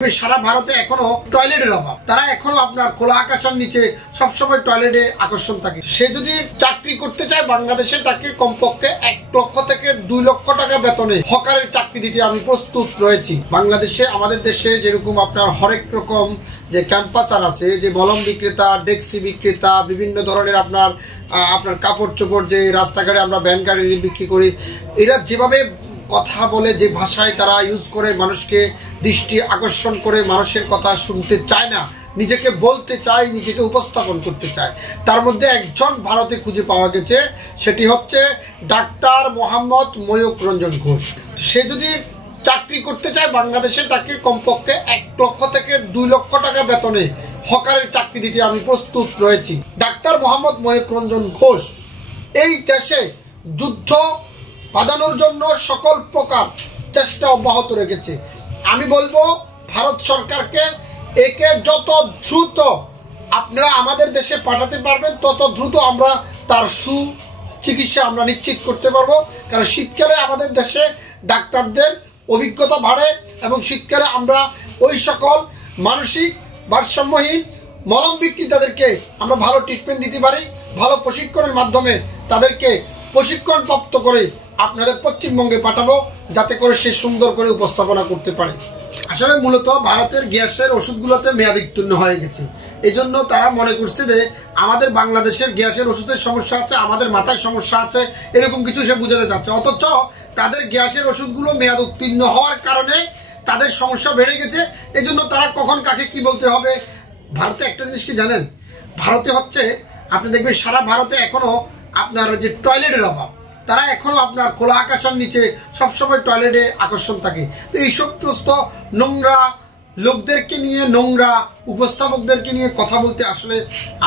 সারা ভারতে এখনো টয়লেটের অভাব। তারা এখনো আপনার খোলা আকাশের নিচে সবসময় টয়লেটে আকর্ষণ থাকে। সে যদি চাকরি করতে চায় বাংলাদেশে, তাকে কমপক্ষে 1 লক্ষ থেকে 2 লক্ষ টাকা বেতনে হকারের চাকরি দিতে আমি প্রস্তুত রয়েছি। বাংলাদেশে, আমাদের দেশে যেরকম আপনার হরেক রকম যে ক্যাম্পাসার আছে, যে মলম বিক্রেতা, ডেক্সি বিক্রেতা, বিভিন্ন ধরনের আপনার কাপড় চোপড় যে রাস্তাঘাটে আমরা ভ্যান গাড়ি বিক্রি করি, এরা যেভাবে কথা বলে, যে ভাষায় তারা ইউজ করে মানুষকে দৃষ্টি আকর্ষণ করে, মানুষের কথা শুনতে চায় না, নিজেকে বলতে চায়, নিজেকে উপস্থাপন করতে চায়। তার মধ্যে একজন ভারতে খুঁজে পাওয়া গেছে, সেটি হচ্ছে ডাক্তার মোহাম্মদ ময়ূক রঞ্জন ঘোষ। সে যদি চাকরি করতে চায় বাংলাদেশে, তাকে কমপক্ষে 1 লক্ষ থেকে 2 লক্ষ টাকা বেতনে হকারের চাকরি দিতে আমি প্রস্তুত রয়েছি। ডাক্তার মোহাম্মদ ময়ূক রঞ্জন ঘোষ এই দেশে যুদ্ধ বাঁধানোর জন্য সকল প্রকার চেষ্টা অব্যাহত রেখেছে। আমি বলবো ভারত সরকারকে, একে যত দ্রুত আপনারা আমাদের দেশে পাঠাতে পারবেন, তত দ্রুত আমরা তার সুচিকিৎসা আমরা নিশ্চিত করতে পারবো। কারণ শীতকালে আমাদের দেশে ডাক্তারদের অভিজ্ঞতা বাড়ে এবং শীতকালে আমরা ওই সকল মানসিক ভারসাম্যহীন মলম বিক্রেতাদেরকে আমরা ভালো ট্রিটমেন্ট দিতে পারি। ভালো প্রশিক্ষণের মাধ্যমে তাদেরকে প্রশিক্ষণপ্রাপ্ত করে আপনাদের পশ্চিমবঙ্গে পাঠাবো, যাতে করে সে সুন্দর করে উপস্থাপনা করতে পারে। আসলে মূলত ভারতের গ্যাসের ওষুধগুলোতে মেয়াদোত্তীর্ণ হয়ে গেছে। এই জন্য তারা মনে করছে যে আমাদের বাংলাদেশের গ্যাসের ওষুধের সমস্যা আছে, আমাদের মাথায় সমস্যা আছে, এরকম কিছু সে বুঝাতে চাচ্ছে। অথচ তাদের গ্যাসের ওষুধগুলো মেয়াদ উত্তীর্ণ হওয়ার কারণে তাদের সমস্যা বেড়ে গেছে। এই জন্য তারা কখন কাকে কি বলতে হবে। ভারতে একটা জিনিস কি জানেন, ভারতে হচ্ছে আপনি দেখবেন সারা ভারতে এখনো আপনার যে টয়লেটের অভাব। তারা এখনো আপনার খোলা আকাশের নিচে সবসময় টয়লেটে আকর্ষণ থাকে। তো এই সমস্ত নোংরা লোকদেরকে নিয়ে, নোংরা উপস্থাপকদেরকে নিয়ে কথা বলতে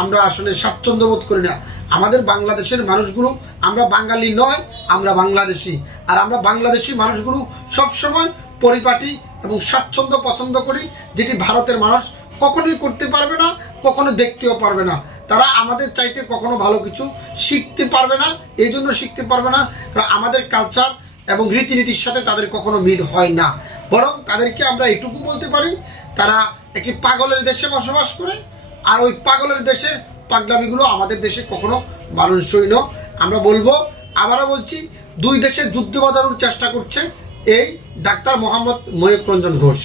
আমরা স্বাচ্ছন্দ্য বোধ করি না। আমাদের বাংলাদেশের মানুষগুলো, আমরা বাঙালি নয়, আমরা বাংলাদেশি। আর আমরা বাংলাদেশি মানুষগুলো সবসময় পরিপাটি এবং স্বাচ্ছন্দ্য পছন্দ করি, যেটি ভারতের মানুষ কখনোই করতে পারবে না, কখনো দেখতেও পারবে না। তারা আমাদের চাইতে কখনো ভালো কিছু শিখতে পারবে না। এই জন্য শিখতে পারবে না কারণ আমাদের কালচার এবং রীতিনীতির সাথে তাদের কখনো মিল হয় না। বরং তাদেরকে আমরা এটুকু বলতে পারি, তারা একটি পাগলের দেশে বসবাস করে, আর ওই পাগলের দেশের পাগলামিগুলো আমাদের দেশে কখনো মানানসই নয়। আমরা বলবো, আবারও বলছি, 2 দেশের যুদ্ধ বাঁধানোর চেষ্টা করছে এই ডাক্তার মোহাম্মদ ময়ূক রঞ্জন ঘোষ।